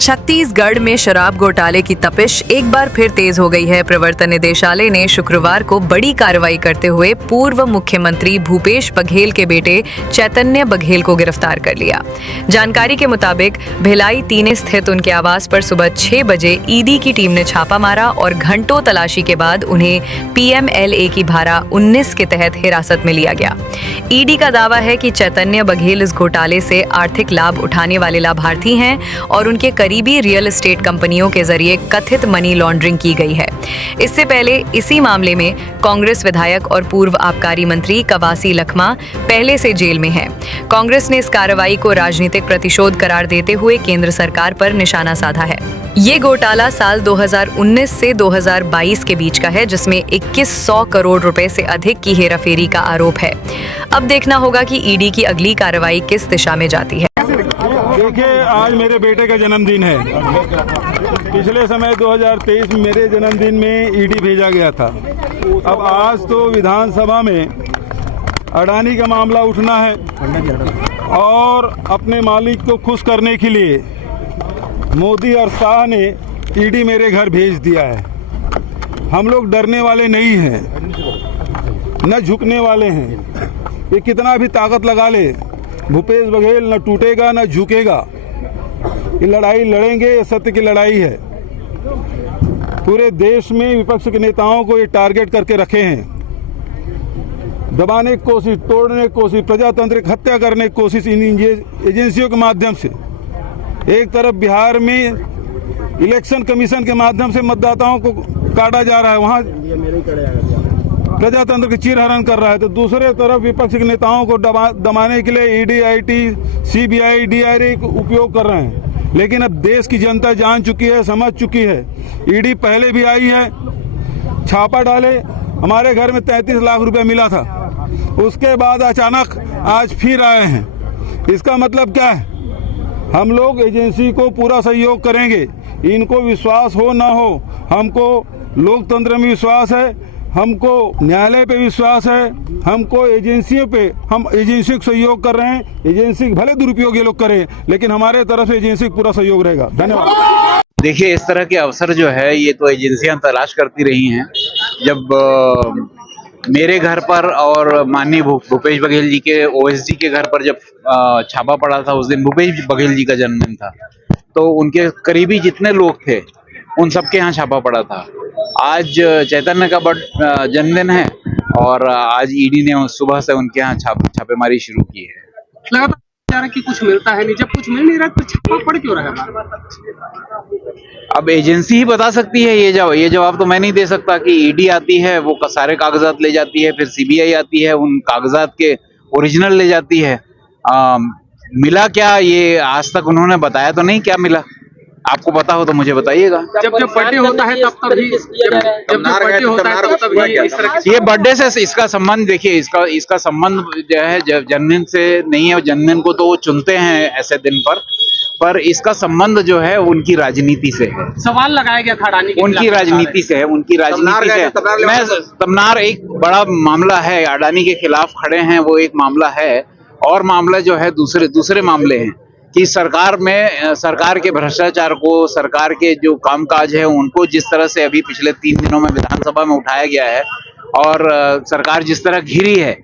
छत्तीसगढ़ में शराब घोटाले की तपिश एक बार फिर तेज हो गई है। प्रवर्तन निदेशालय ने शुक्रवार को बड़ी कार्रवाई करते हुए पूर्व मुख्यमंत्री भूपेश बघेल के बेटे चैतन्य बघेल को गिरफ्तार कर लिया। जानकारी के मुताबिक भिलाई 3 स्थित उनके आवास पर सुबह 6 बजे ईडी की टीम ने छापा मारा और घंटों तलाशी के बाद उन्हें PMLA की धारा 19 के तहत हिरासत में लिया गया। ईडी का दावा है कि चैतन्य बघेल इस घोटाले से आर्थिक लाभ उठाने वाले लाभार्थी हैं और उनके करीबी रियल एस्टेट कंपनियों के जरिए कथित मनी लॉन्ड्रिंग की गई है। इससे पहले इसी मामले में कांग्रेस विधायक और पूर्व आबकारी मंत्री कवासी लखमा पहले से जेल में हैं। कांग्रेस ने इस कार्रवाई को राजनीतिक प्रतिशोध करार देते हुए केंद्र सरकार पर निशाना साधा है। ये घोटाला साल 2019 से 2022 के बीच का है, जिसमें 2100 करोड़ रुपए से अधिक की हेराफेरी का आरोप है। अब देखना होगा कि ईडी की अगली कार्रवाई किस दिशा में जाती है। देखिए, आज मेरे बेटे का जन्मदिन है। पिछले समय 2023 में मेरे जन्मदिन में ईडी भेजा गया था। अब आज तो विधानसभा में अडानी का मामला उठना है और अपने मालिक को खुश करने के लिए मोदी और शाह ने ईडी मेरे घर भेज दिया है। हम लोग डरने वाले नहीं हैं, न झुकने वाले हैं। ये कितना भी ताकत लगा ले, भूपेश बघेल न टूटेगा न झुकेगा। ये लड़ाई लड़ेंगे, ये सत्य की लड़ाई है। पूरे देश में विपक्ष के नेताओं को ये टारगेट करके रखे हैं, दबाने की कोशिश, तोड़ने की कोशिश, प्रजातंत्र की हत्या करने की कोशिश इन एजेंसियों के माध्यम से। एक तरफ बिहार में इलेक्शन कमीशन के माध्यम से मतदाताओं को काटा जा रहा है, वहाँ प्रजातंत्र की चीरहरण कर रहा है, तो दूसरे तरफ विपक्ष के नेताओं को दबाने के लिए ईडी, IT, CBI, DRA का उपयोग कर रहे हैं। लेकिन अब देश की जनता जान चुकी है, समझ चुकी है। ईडी पहले भी आई है, छापा डाले, हमारे घर में 33 लाख रुपए मिला था। उसके बाद अचानक आज फिर आए हैं। इसका मतलब क्या है? हम लोग एजेंसी को पूरा सहयोग करेंगे। इनको विश्वास हो ना हो, हमको लोकतंत्र में विश्वास है, हमको न्यायालय पे विश्वास है, हमको एजेंसियों पे, हम एजेंसी को सहयोग कर रहे हैं। एजेंसी भले दुरुपयोग ये लोग करें, लेकिन हमारे तरफ से एजेंसी को पूरा सहयोग रहेगा। धन्यवाद। देखिए, इस तरह के अवसर जो है ये तो एजेंसियां तलाश करती रही हैं। जब मेरे घर पर और माननीय भूपेश बघेल जी के OSD के घर पर जब छापा पड़ा था, उस दिन भूपेश बघेल जी का जन्मदिन था, तो उनके करीबी जितने लोग थे उन सबके यहाँ छापा पड़ा था। आज चैतन्य का जन्मदिन है और आज ईडी ने सुबह से उनके यहाँ छापेमारी शुरू की है। लगातार जा रहा कि कुछ मिलता है नहीं, जब कुछ मिल नहीं रहा तो छापा पड़ क्यों रहा है? अब एजेंसी ही बता सकती है। ये जवाब तो मैं नहीं दे सकता कि ईडी आती है, वो सारे कागजात ले जाती है, फिर CBI आती है, उन कागजात के ओरिजिनल ले जाती है। मिला क्या, ये आज तक उन्होंने बताया तो नहीं क्या मिला। आपको पता हो तो मुझे बताइएगा। जब बर्थडे होता है तब भी ये बर्थडे से इसका संबंध, देखिए इसका संबंध जो है जन्मदिन से नहीं है। जन्मदिन को तो वो चुनते हैं ऐसे दिन पर इसका संबंध जो है उनकी राजनीति से है। सवाल लगाया गया था अडानी के उनकी राजनीति से है, उनकी राजनीति से है। मैं तमनार एक बड़ा मामला है, अडानी के खिलाफ खड़े हैं, वो एक मामला है। और मामला जो है दूसरे मामले हैं कि सरकार के भ्रष्टाचार को, सरकार के जो कामकाज है उनको जिस तरह से अभी पिछले 3 दिनों में विधानसभा में उठाया गया है और सरकार जिस तरह घिरी है,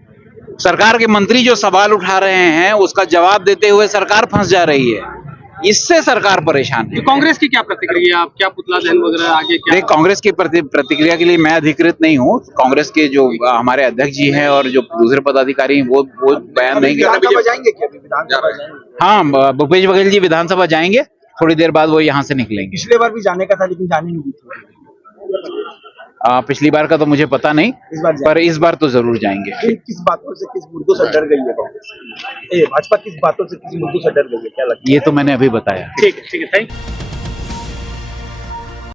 सरकार के मंत्री जो सवाल उठा रहे हैं उसका जवाब देते हुए सरकार फंस जा रही है। इससे सरकार परेशान है। तो कांग्रेस की क्या प्रतिक्रिया, आप क्या पुतला दहन वगैरह आगे क्या? देख, कांग्रेस की प्रतिक्रिया के लिए मैं अधिकृत नहीं हूँ। कांग्रेस के जो हमारे अध्यक्ष जी हैं और जो दूसरे पदाधिकारी हैं वो बयान नहीं करेंगे। हाँ, भूपेश बघेल जी विधानसभा जाएंगे, थोड़ी देर बाद वो यहाँ से निकलेंगे। पिछले बार भी जाने का था लेकिन जाने नहीं दी थी। पिछली बार का तो मुझे पता नहीं, पर इस बार तो जरूर जाएंगे। किस बातों से, किस मुद्दों से डर गई है कांग्रेस? भाजपा किस बातों से, किस मुद्दों से डर गई है, क्या लगता है? ये तो मैंने अभी बताया। ठीक है, थैंक यू।